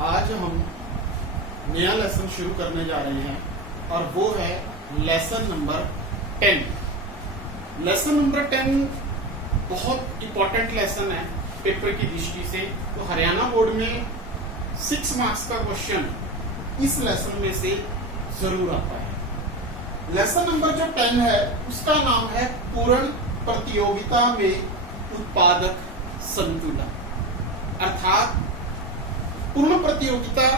आज हम नया लेसन शुरू करने जा रहे हैं और वो है लेसन नंबर 10। लेसन नंबर 10 बहुत इंपॉर्टेंट लेसन है पेपर की दृष्टि से। तो हरियाणा बोर्ड में 6 मार्क्स का क्वेश्चन इस लेसन में से जरूर आता है। लेसन नंबर जो 10 है उसका नाम है पूर्ण प्रतियोगिता में उत्पादक संतुलन। अर्थात पूर्ण प्रतियोगिता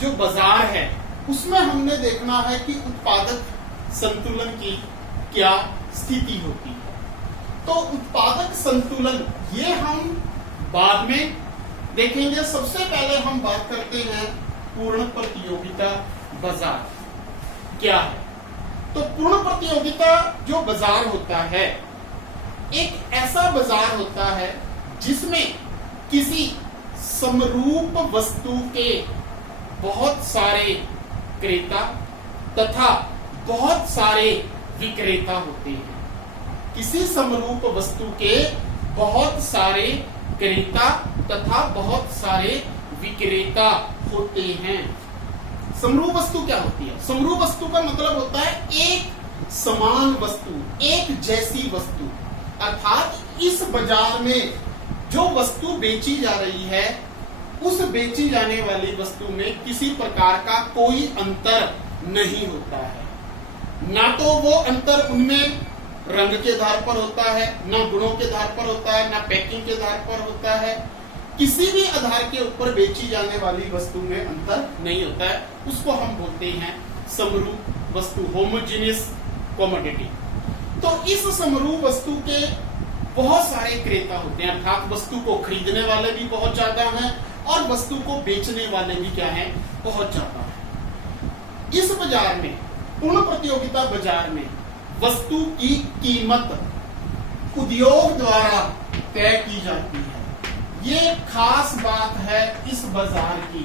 जो बाजार है उसमें हमने देखना है कि उत्पादक संतुलन की क्या स्थिति होती है। तो उत्पादक संतुलन ये हम बाद में देखेंगे। सबसे पहले हम बात करते हैं पूर्ण प्रतियोगिता बाजार क्या है। तो पूर्ण प्रतियोगिता जो बाजार होता है एक ऐसा बाजार होता है जिसमें किसी समरूप वस्तु के बहुत सारे क्रेता तथा बहुत सारे विक्रेता होते हैं। किसी समरूप वस्तु के बहुत सारे क्रेता तथा बहुत सारे विक्रेता होते हैं। समरूप वस्तु क्या होती है? समरूप वस्तु का मतलब होता है एक समान वस्तु, एक जैसी वस्तु। अर्थात इस बाजार में जो वस्तु बेची जा रही है उस बेची जाने वाली वस्तु में किसी प्रकार का कोई अंतर नहीं होता है। ना तो वो अंतर उनमें रंग के आधार पर होता है, ना गुणों के आधार पर होता है, ना पैकिंग के आधार पर होता है। किसी भी आधार के ऊपर बेची जाने वाली वस्तु में अंतर नहीं होता है। उसको हम बोलते हैं समरूप वस्तु, होमोजेनियस कमोडिटी। तो इस समरूप वस्तु के बहुत सारे क्रेता होते हैं। अर्थात वस्तु को खरीदने वाले भी बहुत ज्यादा हैं और वस्तु को बेचने वाले भी क्या हैं, बहुत ज्यादा है। इस बाजार में, पूर्ण प्रतियोगिता बाजार में वस्तु की कीमत उद्योग द्वारा तय की जाती है। ये खास बात है इस बाजार की।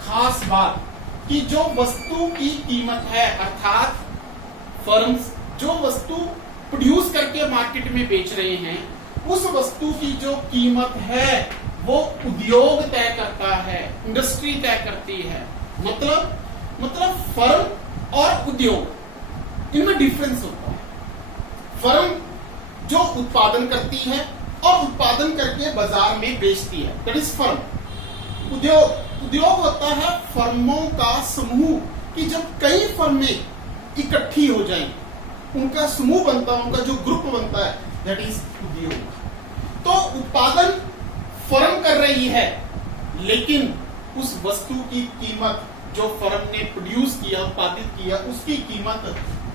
खास बात कि जो वस्तु की कीमत है, अर्थात फर्म्स जो वस्तु प्रोड्यूस करके मार्केट में बेच रहे हैं उस वस्तु की जो कीमत है वो उद्योग तय करता है, इंडस्ट्री तय करती है। मतलब फर्म और उद्योग इनमें डिफरेंस होता है। फर्म जो उत्पादन करती है और उत्पादन करके बाजार में बेचती है, दैट इज फर्म। उद्योग होता है फर्मों का समूह कि जब कई फर्में इकट्ठी हो जाएं, उनका समूह बनता है, उनका जो ग्रुप बनता है, दैट इज उद्योग। तो उत्पादन फर्म कर रही है लेकिन उस वस्तु की कीमत जो फर्म ने प्रोड्यूस किया, उत्पादित किया, उसकी कीमत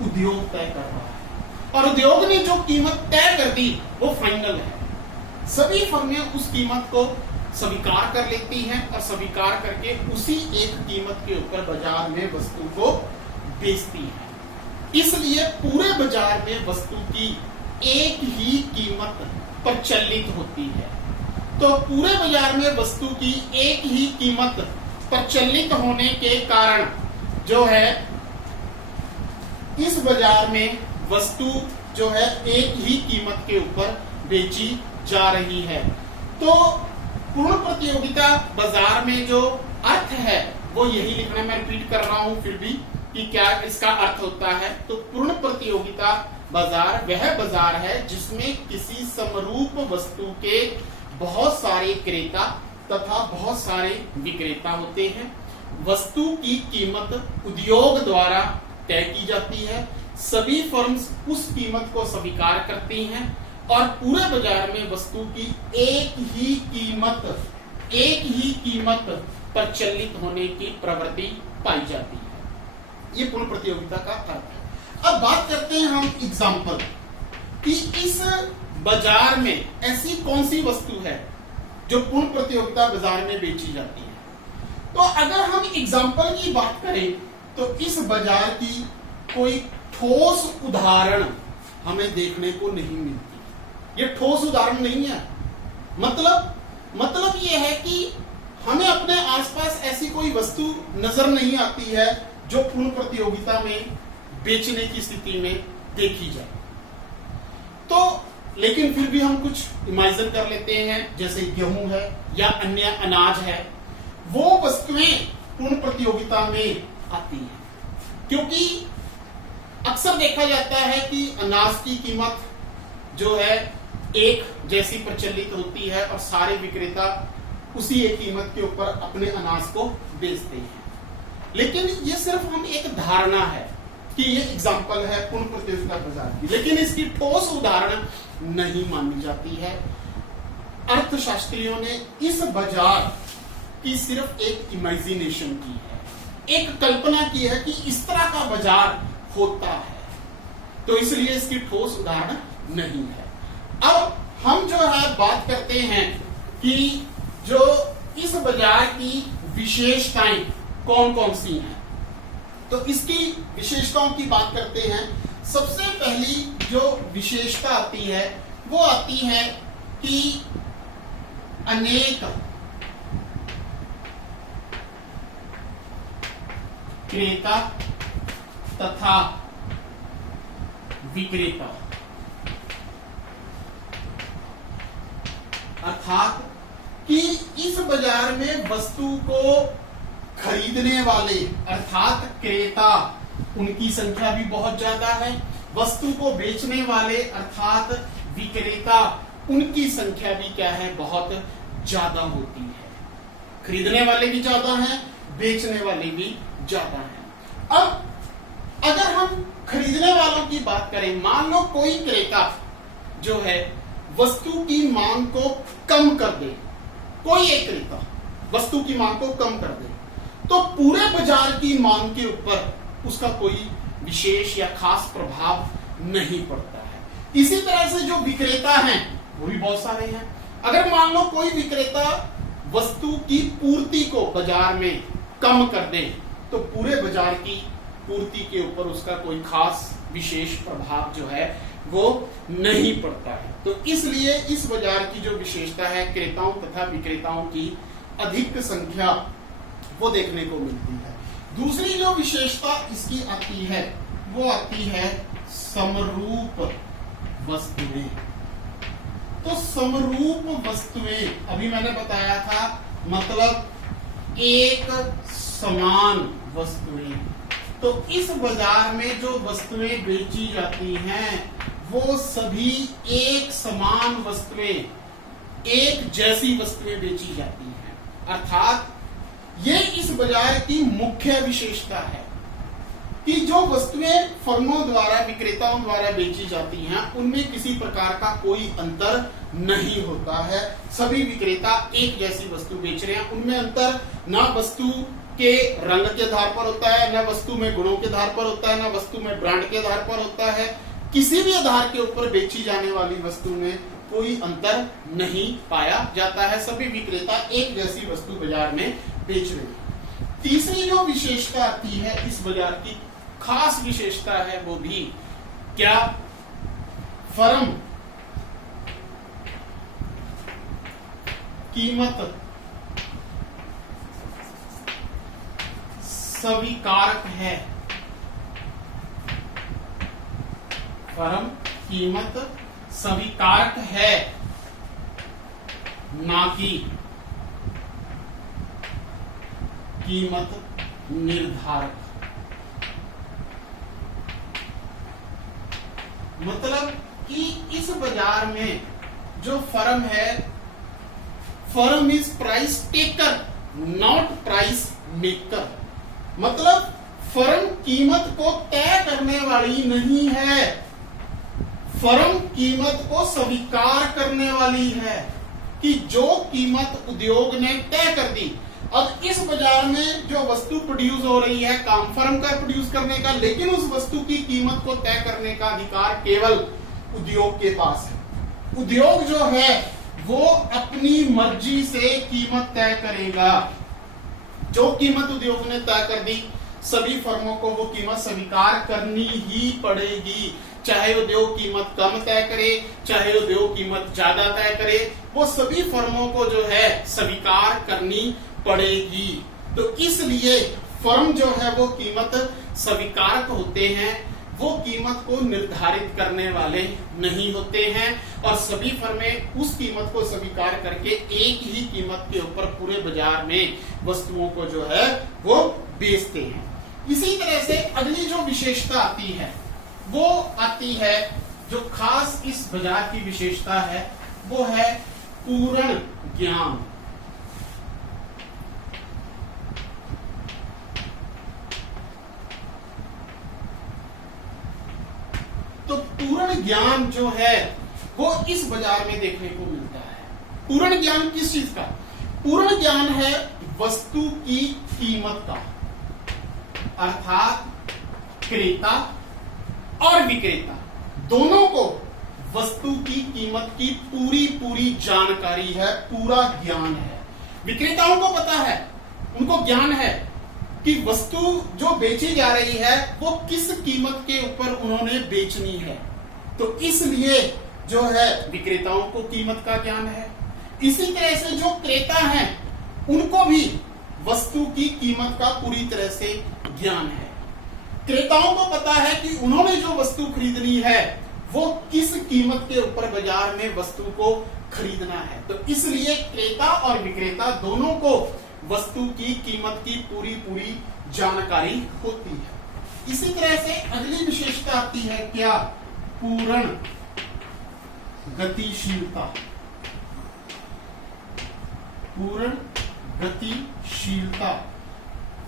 उद्योग तय कर रहा है। और उद्योग ने जो कीमत तय कर दी वो फाइनल है। सभी फर्में उस कीमत को स्वीकार कर लेती हैं और स्वीकार करके उसी एक कीमत के ऊपर बाजार में वस्तु को बेचती हैं। इसलिए पूरे बाजार में वस्तु की एक ही कीमत प्रचलित होती है। तो पूरे बाजार में वस्तु की एक ही कीमत प्रचलित होने के कारण जो है इस बाजार में वस्तु जो है एक ही कीमत के ऊपर बेची जा रही है। तो पूर्ण प्रतियोगिता बाजार में जो अर्थ है वो यही लिखना, मैं रिपीट कर रहा हूं फिर भी कि क्या इसका अर्थ होता है। तो पूर्ण प्रतियोगिता बाजार वह बाजार है जिसमें किसी समरूप वस्तु के बहुत सारे क्रेता तथा बहुत सारे विक्रेता होते हैं। वस्तु की कीमत उद्योग द्वारा तय की जाती है। सभी फर्म्स उस कीमत को स्वीकार करती हैं और पूरे बाजार में वस्तु की एक ही कीमत प्रचलित होने की प्रवृत्ति पाई जाती है। ये पूर्ण प्रतियोगिता का अर्थ है। अब बात करते हैं हम एग्जाम्पल कि इस बाजार में ऐसी कौन सी वस्तु है जो पूर्ण प्रतियोगिता बाजार में बेची जाती है। तो अगर हम एग्जाम्पल की बात करें तो इस बाजार की कोई ठोस उदाहरण हमें देखने को नहीं मिलती। ये ठोस उदाहरण नहीं है। मतलब ये है कि हमें अपने आसपास ऐसी कोई वस्तु नजर नहीं आती है जो पूर्ण प्रतियोगिता में बेचने की स्थिति में देखी जाए। तो लेकिन फिर भी हम कुछ इमेजिन कर लेते हैं, जैसे गेहूं है या अन्य अनाज है। वो वस्तुएं पूर्ण प्रतियोगिता में आती हैं, क्योंकि अक्सर देखा जाता है कि अनाज की कीमत जो है एक जैसी प्रचलित होती है और सारे विक्रेता उसी एक कीमत के ऊपर अपने अनाज को बेचते हैं। लेकिन ये सिर्फ हम एक धारणा है कि ये एग्जाम्पल है पूर्ण प्रतियोगिता बाजार की, लेकिन इसकी ठोस उदाहरण नहीं मानी जाती है। अर्थशास्त्रियों ने इस बाजार की सिर्फ एक इमेजिनेशन की है, एक कल्पना की है कि इस तरह का बाजार होता है, तो इसलिए इसकी ठोस उदाहरण नहीं है। अब हम जो है बात करते हैं कि जो इस बाजार की विशेषताएं कौन कौन सी हैं, तो इसकी विशेषताओं की बात करते हैं। सबसे पहली जो विशेषता आती है वो आती है कि अनेक क्रेता तथा विक्रेता, अर्थात कि इस बाजार में वस्तु को खरीदने वाले अर्थात क्रेता उनकी संख्या भी बहुत ज्यादा है, वस्तु को बेचने वाले अर्थात विक्रेता उनकी संख्या भी क्या है, बहुत ज्यादा होती है। खरीदने वाले भी ज्यादा हैं, बेचने वाले भी ज्यादा हैं। अब अगर हम खरीदने वालों की बात करें, मान लो कोई क्रेता जो है वस्तु की मांग को कम कर दे, कोई एक क्रेता वस्तु की मांग को कम कर दे, तो पूरे बाजार की मांग के ऊपर उसका कोई विशेष या खास प्रभाव नहीं पड़ता है। इसी तरह से जो विक्रेता हैं वो भी बहुत सारे हैं। अगर मान लो कोई विक्रेता वस्तु की पूर्ति को बाजार में कम कर दे, तो पूरे बाजार की पूर्ति के ऊपर उसका कोई खास विशेष प्रभाव जो है वो नहीं पड़ता है। तो इसलिए इस बाजार की जो विशेषता है, क्रेताओं तथा विक्रेताओं की अधिक संख्या वो देखने को मिलती है। दूसरी जो विशेषता इसकी आती है वो आती है समरूप वस्तुएं। तो समरूप वस्तुएं अभी मैंने बताया था, मतलब एक समान वस्तुएं। तो इस बाजार में जो वस्तुएं बेची जाती हैं वो सभी एक समान वस्तुएं, एक जैसी वस्तुएं बेची जाती हैं। अर्थात ये इस बाजार की मुख्य विशेषता है कि जो वस्तुएं फर्मों द्वारा, विक्रेताओं द्वारा बेची जाती हैं उनमें किसी प्रकार का कोई अंतर नहीं होता है। सभी विक्रेता एक जैसी वस्तु बेच रहे हैं, उनमें अंतर ना वस्तु के रंग के आधार पर होता है, ना वस्तु में गुणों के आधार पर होता है, ना वस्तु में ब्रांड के आधार पर होता है। किसी भी आधार के ऊपर बेची जाने वाली वस्तु में कोई अंतर नहीं पाया जाता है। सभी विक्रेता एक जैसी वस्तु बाजार में बेच रहे हैं। तीसरी जो विशेषता आती है इस बाजार की, खास विशेषता है वो भी क्या, फर्म कीमत स्वीकारक है। फर्म कीमत स्वीकारक है, ना कि कीमत निर्धारक। मतलब कि इस बाजार में जो फर्म है, firm is price taker not price maker. मतलब फर्म कीमत को तय करने वाली नहीं है, फर्म कीमत को स्वीकार करने वाली है कि जो कीमत उद्योग ने तय कर दी। अब इस बाजार में जो वस्तु प्रोड्यूस हो रही है, काम फर्म का प्रोड्यूस करने का, लेकिन उस वस्तु की कीमत को तय करने का अधिकार केवल उद्योग के पास है। उद्योग जो है वो अपनी मर्जी से कीमत तय करेगा। जो कीमत उद्योग ने तय कर दी, सभी फर्मों को वो कीमत स्वीकार करनी ही पड़ेगी। चाहे उद्योग कीमत कम तय करे, चाहे उद्योग कीमत ज्यादा तय करे, वो सभी फर्मों को जो है स्वीकार करनी पड़ेगी। तो इसलिए फर्म जो है वो कीमत स्वीकारक होते हैं, वो कीमत को निर्धारित करने वाले नहीं होते हैं और सभी फर्में उस कीमत को स्वीकार करके एक ही कीमत के ऊपर पूरे बाजार में वस्तुओं को जो है वो बेचते हैं। इसी तरह से अगली जो विशेषता आती है वो आती है, जो खास इस बाजार की विशेषता है वो है पूर्ण ज्ञान। तो पूर्ण ज्ञान जो है वो इस बाजार में देखने को मिलता है। पूर्ण ज्ञान किस चीज का? पूर्ण ज्ञान है वस्तु की कीमत का, अर्थात क्रेता और विक्रेता दोनों को वस्तु की कीमत की पूरी जानकारी है, पूरा ज्ञान है। विक्रेताओं को पता है, उनको ज्ञान है कि वस्तु जो बेची जा रही है वो किस कीमत के ऊपर उन्होंने बेचनी है, तो इसलिए जो है विक्रेताओं को कीमत का ज्ञान है। इसी तरह से जो क्रेता हैं उनको भी वस्तु की कीमत का पूरी तरह से ज्ञान है। क्रेताओं को पता है कि उन्होंने जो वस्तु खरीदनी है वो किस कीमत के ऊपर बाजार में वस्तु को खरीदना है, तो इसलिए क्रेता और विक्रेता दोनों को वस्तु की कीमत की पूरी जानकारी होती है। इसी तरह से अगली विशेषता आती है क्या? पूर्ण गतिशीलता। पूर्ण गतिशीलता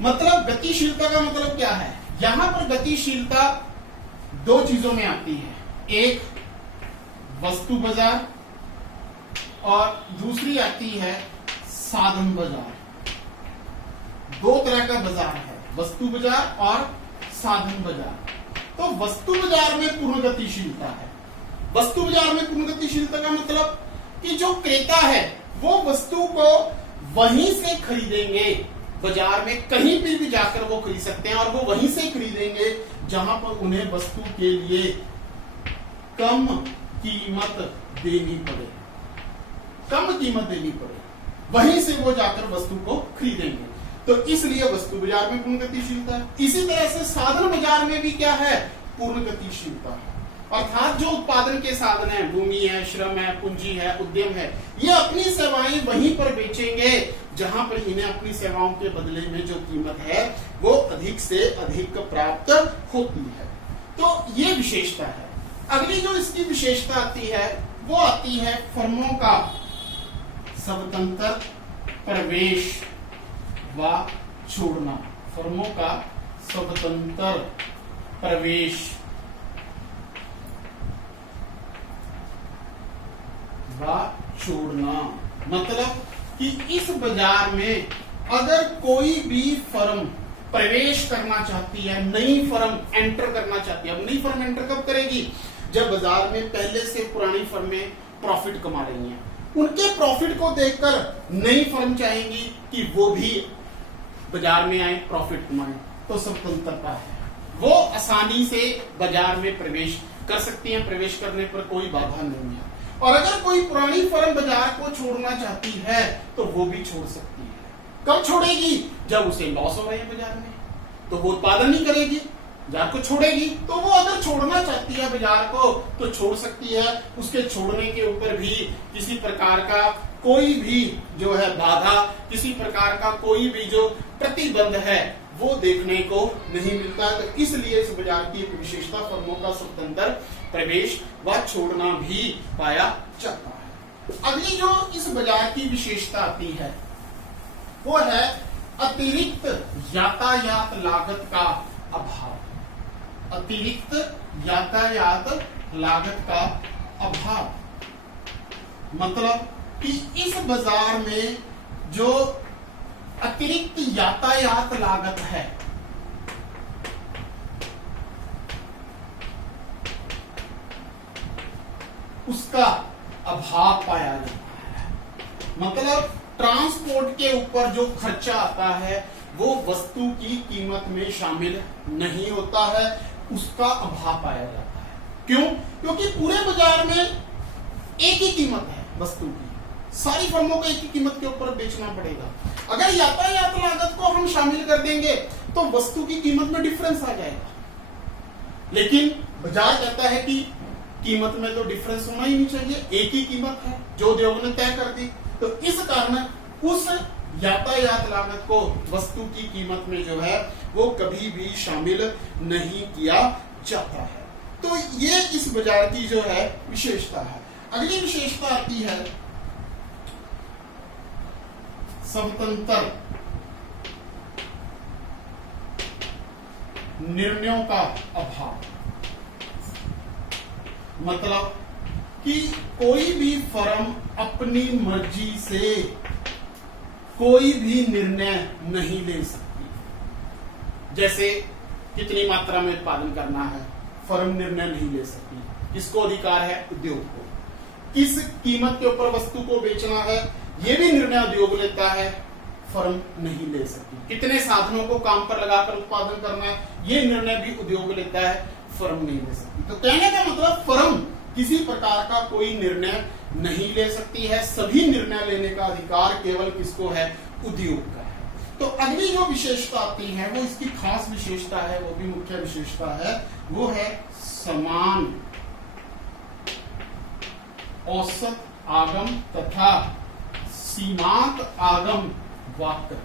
मतलब, गतिशीलता का मतलब क्या है? यहां पर गतिशीलता दो चीजों में आती है, एक वस्तु बाजार और दूसरी आती है साधन बाजार। दो तरह का बाजार है, वस्तु बाजार और साधन बाजार। तो वस्तु बाजार में पूर्ण गतिशीलता है। वस्तु बाजार में पूर्ण गतिशीलता का मतलब कि जो क्रेता है वो वस्तु को वहीं से खरीदेंगे, बाजार में कहीं भी जाकर वो खरीद सकते हैं और वो वहीं से खरीदेंगे जहां पर उन्हें वस्तु के लिए कम कीमत देनी पड़े, कम कीमत देनी पड़े, वहीं से वो जाकर वस्तु को खरीदेंगे। तो इसलिए वस्तु बाजार में पूर्ण गतिशीलता है। इसी तरह से साधन बाजार में भी क्या है? पूर्ण गतिशीलता है। अर्थात जो उत्पादन के साधन है, भूमि है, श्रम है, पूंजी है, उद्यम है, ये अपनी सेवाएं वहीं पर बेचेंगे जहां पर इन्हें अपनी सेवाओं के बदले में जो कीमत है वो अधिक से अधिक प्राप्त होती है। तो ये विशेषता है। अगली जो इसकी विशेषता आती है वो आती है फर्मों का स्वतंत्र प्रवेश व छोड़ना। फर्मों का स्वतंत्र प्रवेश व छोड़ना मतलब कि इस बाजार में अगर कोई भी फर्म प्रवेश करना चाहती है, नई फर्म एंटर करना चाहती है। अब नई फर्म एंटर कब करेगी? जब बाजार में पहले से पुरानी फर्में प्रॉफिट कमा रही हैं, उनके प्रॉफिट को देखकर नई फर्म चाहेंगी कि वो भी बाजार में आए, प्रॉफिट कमाएं। तो स्वतंत्रता है, वो आसानी से बाजार में प्रवेश कर सकती हैं, प्रवेश करने पर कोई बाधा नहीं है। और अगर कोई पुरानी फर्म बाजार को छोड़ना चाहती है तो वो भी छोड़ सकती है। कब छोड़ेगी? जब उसे लॉस हो रहे हैं बाजार में, तो वो उत्पादन नहीं करेगी, बाजार को छोड़ेगी। तो वो अगर छोड़ना चाहती है बाजार को तो छोड़ सकती है। उसके छोड़ने के ऊपर भी किसी प्रकार का कोई भी जो है बाधा, किसी प्रकार का कोई भी जो प्रतिबंध है वो देखने को नहीं मिलता। तो इसलिए इस बाजार की एक विशेषता फर्मों का स्वतंत्र प्रवेश व छोड़ना भी पाया जाता है। अगली जो इस बाजार की विशेषता आती है वो है अतिरिक्त यातायात लागत का अभाव। अतिरिक्त यातायात लागत का अभाव मतलब कि इस बाजार में जो अतिरिक्त यातायात लागत है उसका अभाव पाया जाता है। मतलब ट्रांसपोर्ट के ऊपर जो खर्चा आता है वो वस्तु की कीमत में शामिल नहीं होता है, उसका अभाव पाया जाता है। क्यों? क्योंकि पूरे बाजार में एक ही कीमत है वस्तु की, सारी फर्मों को एक ही कीमत के ऊपर बेचना पड़ेगा। अगर यातायात लागत को हम शामिल कर देंगे तो वस्तु की कीमत में डिफरेंस आ जाएगा। लेकिन बाजार कहता है कि कीमत में तो डिफरेंस होना ही नहीं चाहिए, एक ही कीमत है जो उद्योग ने तय कर दी। तो इस कारण उस यातायात लागत को वस्तु की कीमत में जो है वो कभी भी शामिल नहीं किया जाता है। तो ये इस बाजार की जो है विशेषता है। अगली विशेषता आती है स्वतंत्र निर्णयों का अभाव। मतलब कि कोई भी फर्म अपनी मर्जी से कोई भी निर्णय नहीं ले सकती। जैसे कितनी मात्रा में उत्पादन करना है, फर्म निर्णय नहीं ले सकती। किसको अधिकार है? उद्योग को। किस कीमत के ऊपर वस्तु को बेचना है, यह भी निर्णय उद्योग लेता है, फर्म नहीं ले सकती। कितने साधनों को काम पर लगाकर उत्पादन करना है, यह निर्णय भी उद्योग लेता है, फर्म नहीं ले सकती। तो कहने का मतलब फर्म किसी प्रकार का कोई निर्णय नहीं ले सकती है। सभी निर्णय लेने का अधिकार केवल किसको है? उद्योग का है। तो अगली जो विशेषता आती है वो इसकी खास विशेषता है, वो भी मुख्य विशेषता है, वो है समान औसत आगम तथा सीमांत आगम वक्र।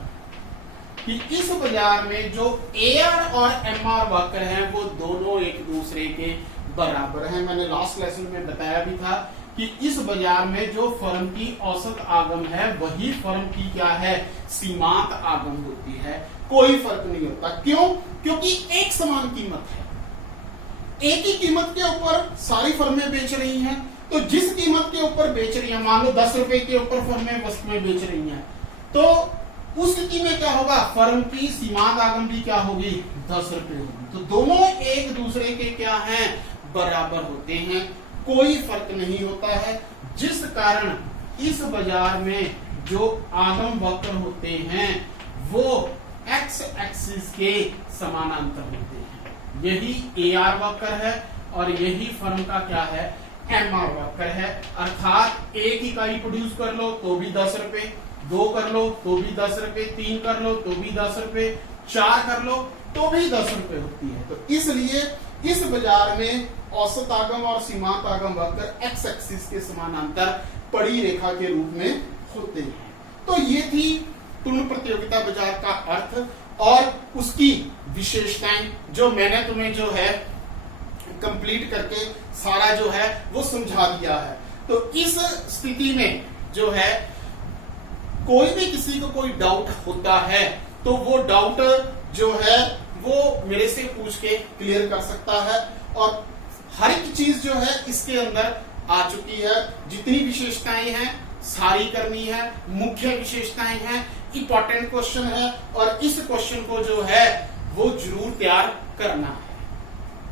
कि इस बाजार में जो एआर और एमआर वक्र हैं वो दोनों एक दूसरे के बराबर हैं। मैंने लास्ट लेसन में बताया भी था कि इस बाजार में जो फर्म की औसत आगम है वही फर्म की क्या है? सीमांत आगम होती है। कोई फर्क नहीं होता। क्यों? क्योंकि एक समान कीमत है। एक ही कीमत के ऊपर सारी फर्में बेच रही हैं। तो जिस कीमत के ऊपर बेच रही है, मान लो 10 रुपए के ऊपर फर्में वस्तुएं बेच रही हैं, तो उस स्थिति में क्या होगा? फर्म की सीमांत आगम भी क्या होगी? 10 रुपए होगी। तो दोनों एक दूसरे के क्या हैं? बराबर होते हैं। कोई फर्क नहीं होता है, जिस कारण इस बाजार में जो आगम वक्र होते हैं वो एक्स एक्सिस के समानांतर होते हैं। यही एआर वक्र है और यही फर्म का क्या है? एमआर वक्र है। अर्थात एक इकाई प्रोड्यूस कर लो तो भी 10 रुपए, 2 कर लो तो भी 10 रुपए, 3 कर लो तो भी 10 रुपए, 4 कर लो तो भी 10 रुपए होती है। तो इसलिए इस बाजार में औसत आगम और सीमांत आगम वक्र एक्स एक्सिस के समानांतर पड़ी रेखा के रूप में होते हैं। तो ये थी पूर्ण प्रतियोगिता बाजार का अर्थ और उसकी विशेषताएं, जो मैंने तुम्हें जो है कंप्लीट करके सारा जो है वो समझा दिया है। तो इस स्थिति में जो है कोई भी किसी को कोई डाउट होता है तो वो डाउट जो है वो मेरे से पूछ के क्लियर कर सकता है। और हर एक चीज जो है इसके अंदर आ चुकी है। जितनी विशेषताएं हैं सारी करनी है, मुख्य विशेषताएं हैं, इंपॉर्टेंट क्वेश्चन है और इस क्वेश्चन को जो है वो जरूर तैयार करना है।